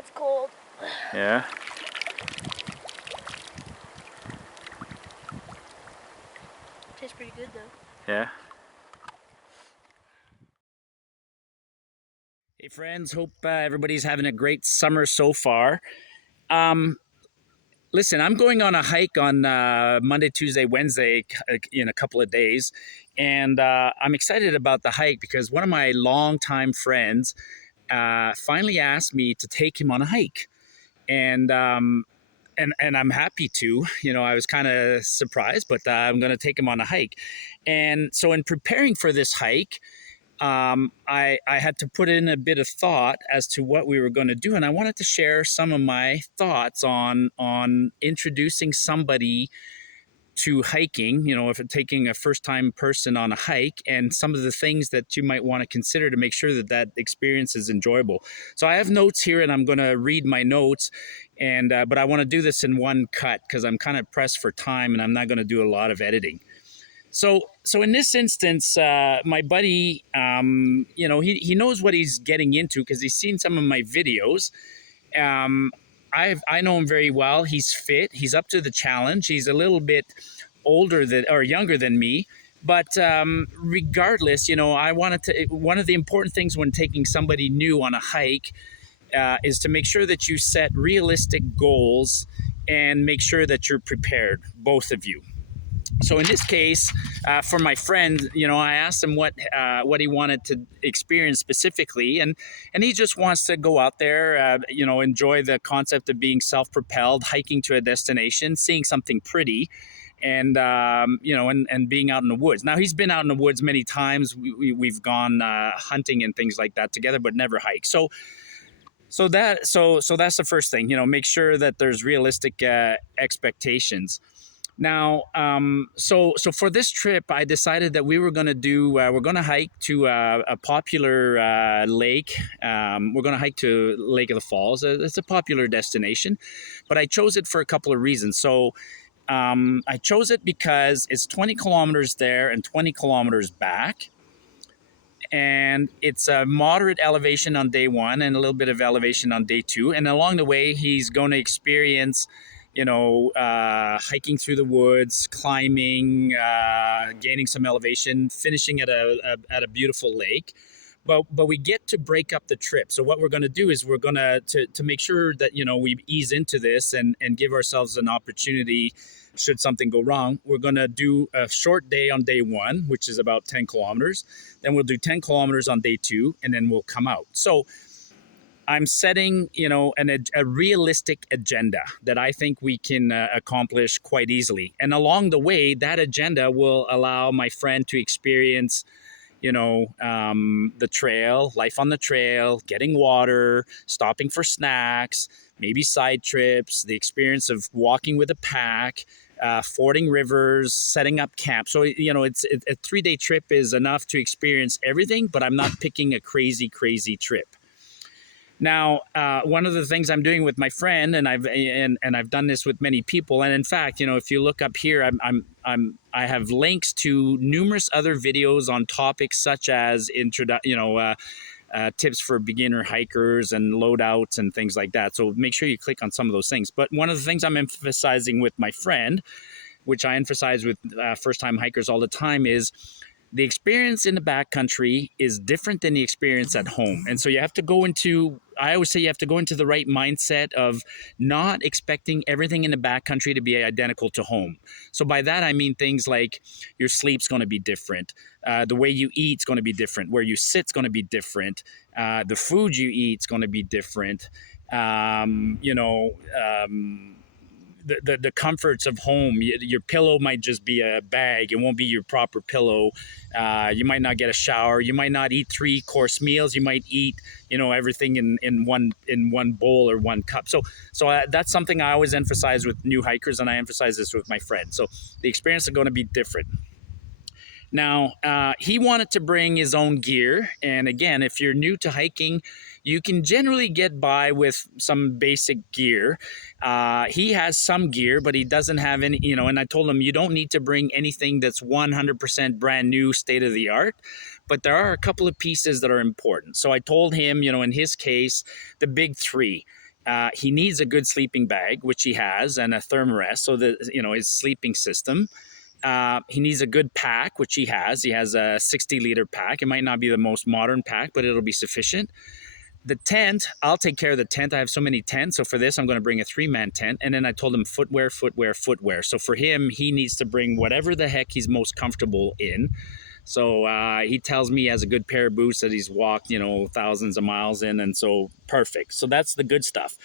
That's cold. Yeah. Tastes pretty good though. Yeah. Hey friends, hope everybody's having a great summer so far. Listen, I'm going on a hike on Monday, Tuesday, Wednesday in a couple of days. And I'm excited about the hike because one of my longtime friends finally asked me to take him on a hike. And and I'm happy to. You know, I was kind of surprised, but I'm going to take him on a hike. And so in preparing for this hike, I had to put in a bit of thought as to what we were going to do, and I wanted to share some of my thoughts on introducing somebody to hiking. You know, if taking a first time person on a hike, and some of the things that you might want to consider to make sure that that experience is enjoyable. So I have notes here, and I'm going to read my notes, and but I want to do this in one cut because I'm kind of pressed for time, and I'm not going to do a lot of editing. So in this instance, my buddy, you know, he knows what he's getting into because he's seen some of my videos. Um, I know him very well. He's fit. He's up to the challenge. He's a little bit older than or younger than me. But regardless, you know, I wanted to. One of the important things when taking somebody new on a hike is to make sure that you set realistic goals and make sure that you're prepared, both of you. So in this case, for my friend, you know, I asked him what he wanted to experience specifically, and he just wants to go out there, you know, enjoy the concept of being self-propelled, hiking to a destination, seeing something pretty, and you know, and being out in the woods. Now he's been out in the woods many times. We've gone hunting and things like that together, but never hiked. So that's the first thing. You know, make sure that there's realistic expectations. Now, so for this trip, I decided that we were going to do. We're going to hike to a popular lake. We're going to hike to Lake of the Falls. It's a popular destination, but I chose it for a couple of reasons. So I chose it because it's 20 kilometers there and 20 kilometers back. And it's a moderate elevation on day one and a little bit of elevation on day two. And along the way, he's going to experience, you know, hiking through the woods, climbing, gaining some elevation, finishing at a beautiful lake. But we get to break up the trip. So what we're going to do is we're going to make sure that, you know, we ease into this and give ourselves an opportunity should something go wrong. We're going to do a short day on day one, which is about 10 kilometers. Then we'll do 10 kilometers on day two, and then we'll come out. So I'm setting, you know, a realistic agenda that I think we can accomplish quite easily. And along the way, that agenda will allow my friend to experience, you know, the trail, life on the trail, getting water, stopping for snacks, maybe side trips, the experience of walking with a pack, fording rivers, setting up camp. So, you know, a 3-day trip is enough to experience everything, but I'm not picking a crazy trip. Now, one of the things I'm doing with my friend, and I've done this with many people, and in fact, you know, if you look up here, I have links to numerous other videos on topics such as tips for beginner hikers and loadouts and things like that. So make sure you click on some of those things. But one of the things I'm emphasizing with my friend, which I emphasize with first-time hikers all the time, is the experience in the backcountry is different than the experience at home. And so you have to go into, I always say you have to go into the right mindset of not expecting everything in the backcountry to be identical to home. So by that, I mean things like your sleep's going to be different. The way you eat is going to be different. Where you sit's going to be different. The food you eat is going to be different. The comforts of home. Your pillow might just be a bag. It won't be your proper pillow. You might not get a shower. You might not eat 3-course meals. You might eat, you know, everything in one bowl or one cup. So that's something I always emphasize with new hikers, and I emphasize this with my friends. So the experience is going to be different. Now, he wanted to bring his own gear. And again, if you're new to hiking, you can generally get by with some basic gear. He has some gear, but he doesn't have any, you know, and I told him you don't need to bring anything that's 100% brand new, state of the art. But there are a couple of pieces that are important. So I told him, you know, in his case, the big three. He needs a good sleeping bag, which he has, and a thermarest, so that his sleeping system. He needs a good pack, which he has. He has a 60-liter pack. It might not be the most modern pack, but it'll be sufficient. The tent, I'll take care of the tent. I have so many tents. So for this, I'm going to bring a 3-man tent. And then I told him footwear, footwear, footwear. So for him, he needs to bring whatever the heck he's most comfortable in. So he tells me he has a good pair of boots that he's walked, thousands of miles in. And so perfect. So that's the good stuff.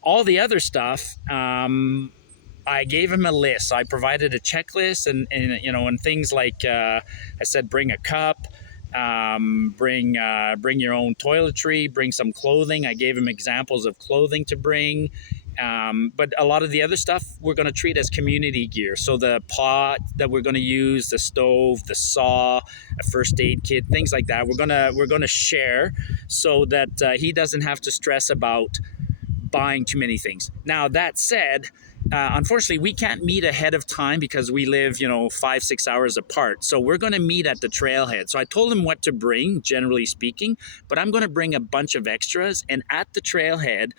All the other stuff, I gave him a list. So I provided a checklist and things like I said, bring a cup, bring your own toiletry, bring some clothing. I gave him examples of clothing to bring. But a lot of the other stuff we're going to treat as community gear. So the pot that we're going to use, the stove, the saw, a first aid kit, things like that. We're gonna share so that he doesn't have to stress about buying too many things. Now that said, unfortunately, we can't meet ahead of time because we live, 5-6 hours apart. So we're going to meet at the trailhead. So I told him what to bring, generally speaking, but I'm going to bring a bunch of extras. And at the trailhead,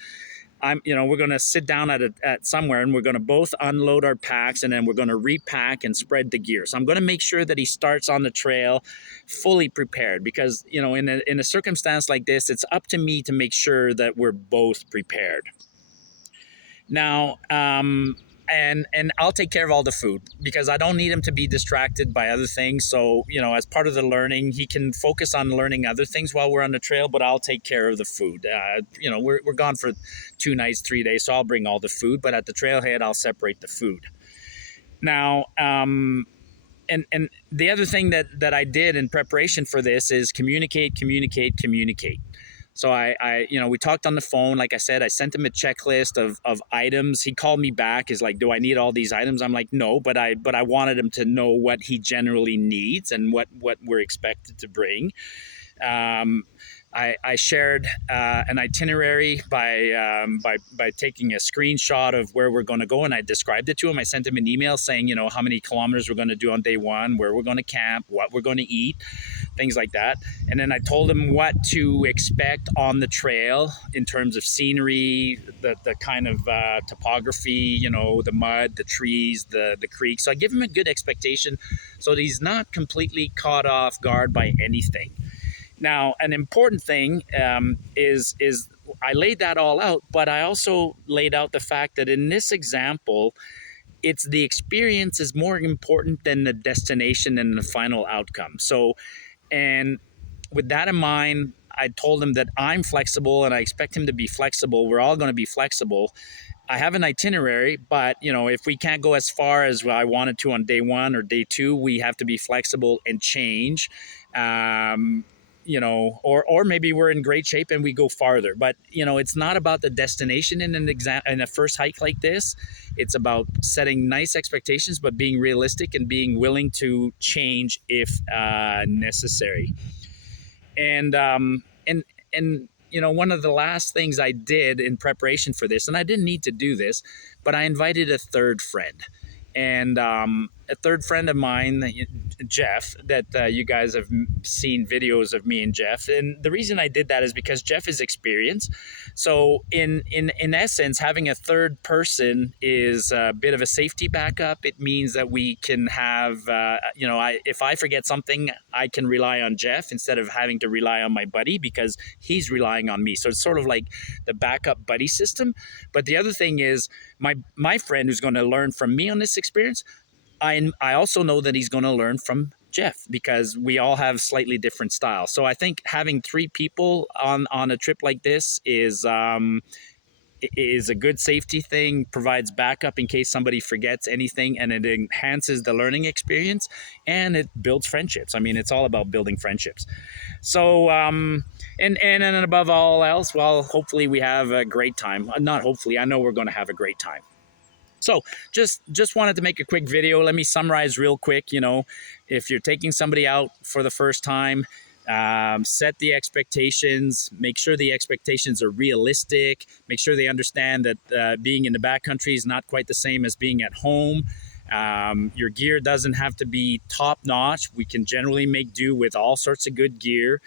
we're going to sit down at somewhere and we're going to both unload our packs and then we're going to repack and spread the gear. So I'm going to make sure that he starts on the trail fully prepared because, in a circumstance like this, it's up to me to make sure that we're both prepared. Now, and I'll take care of all the food because I don't need him to be distracted by other things. So, as part of the learning, he can focus on learning other things while we're on the trail, but I'll take care of the food. We're gone for 2 nights, 3 days, so I'll bring all the food, but at the trailhead, I'll separate the food. Now, and the other thing that I did in preparation for this is communicate. So we talked on the phone. Like I said, I sent him a checklist of items. He called me back. Is like, do I need all these items? I'm like, no, but I wanted him to know what he generally needs and what we're expected to bring. I shared an itinerary by taking a screenshot of where we're going to go, and I described it to him. I sent him an email saying, how many kilometers we're going to do on day one, where we're going to camp, what we're going to eat, things like that. And then I told him what to expect on the trail in terms of scenery, the kind of topography, the mud, the trees, the creek. So I give him a good expectation so that he's not completely caught off guard by anything. Now, an important thing is I laid that all out, but I also laid out the fact that in this example, it's the experience is more important than the destination and the final outcome. So, and with that in mind, I told him that I'm flexible and I expect him to be flexible. We're all going to be flexible. I have an itinerary, but if we can't go as far as I wanted to on day one or day two, we have to be flexible and change. Or maybe we're in great shape and we go farther. But it's not about the destination in in a first hike like this. It's about setting nice expectations, but being realistic and being willing to change if necessary. And one of the last things I did in preparation for this, and I didn't need to do this, but I invited a third friend. And a third friend of mine, Jeff, that you guys have seen videos of me and Jeff. And the reason I did that is because Jeff is experienced. So in essence, having a third person is a bit of a safety backup. It means that we can have, if I forget something, I can rely on Jeff instead of having to rely on my buddy because he's relying on me. So it's sort of like the backup buddy system. But the other thing is my friend who's going to learn from me on this experience, I also know that he's going to learn from Jeff because we all have slightly different styles. So I think having 3 people on a trip like this is a good safety thing, provides backup in case somebody forgets anything, and it enhances the learning experience and it builds friendships. I mean, it's all about building friendships. So, and above all else, well, hopefully we have a great time. Not hopefully, I know we're going to have a great time. So just wanted to make a quick video. Let me summarize real quick. If you're taking somebody out for the first time, set the expectations, make sure the expectations are realistic, make sure they understand that being in the backcountry is not quite the same as being at home. Your gear doesn't have to be top notch. We can generally make do with all sorts of good gear.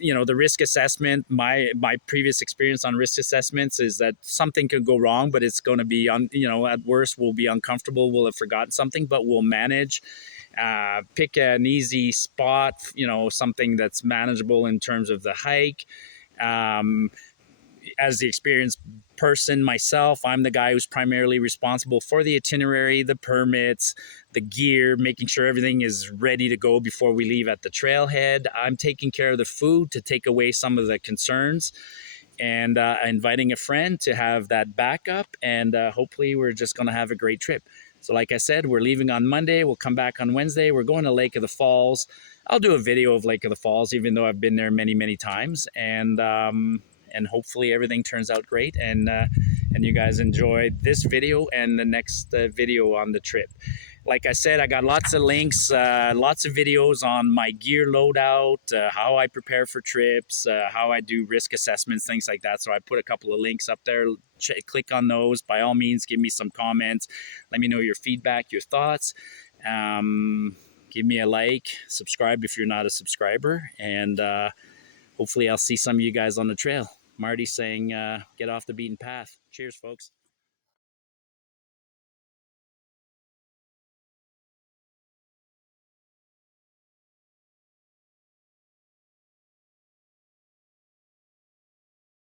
the risk assessment, my previous experience on risk assessments is that something could go wrong, but it's going to be at worst we'll be uncomfortable, we'll have forgotten something, but we'll manage. Pick an easy spot, something that's manageable in terms of the hike. um, as the experienced person myself, I'm the guy who's primarily responsible for the itinerary, the permits, the gear, making sure everything is ready to go before we leave at the trailhead. I'm taking care of the food to take away some of the concerns, and inviting a friend to have that backup. And hopefully, we're just going to have a great trip. So, like I said, we're leaving on Monday. We'll come back on Wednesday. We're going to Lake of the Falls. I'll do a video of Lake of the Falls, even though I've been there many, many times. And hopefully everything turns out great, and you guys enjoy this video and the next video on the trip. Like I said, I got lots of links, lots of videos on my gear loadout, how I prepare for trips, how I do risk assessments, things like that. So I put a couple of links up there. Click on those. By all means, give me some comments. Let me know your feedback, your thoughts. Give me a like, subscribe if you're not a subscriber, and hopefully I'll see some of you guys on the trail. Marty saying, get off the beaten path. Cheers, folks.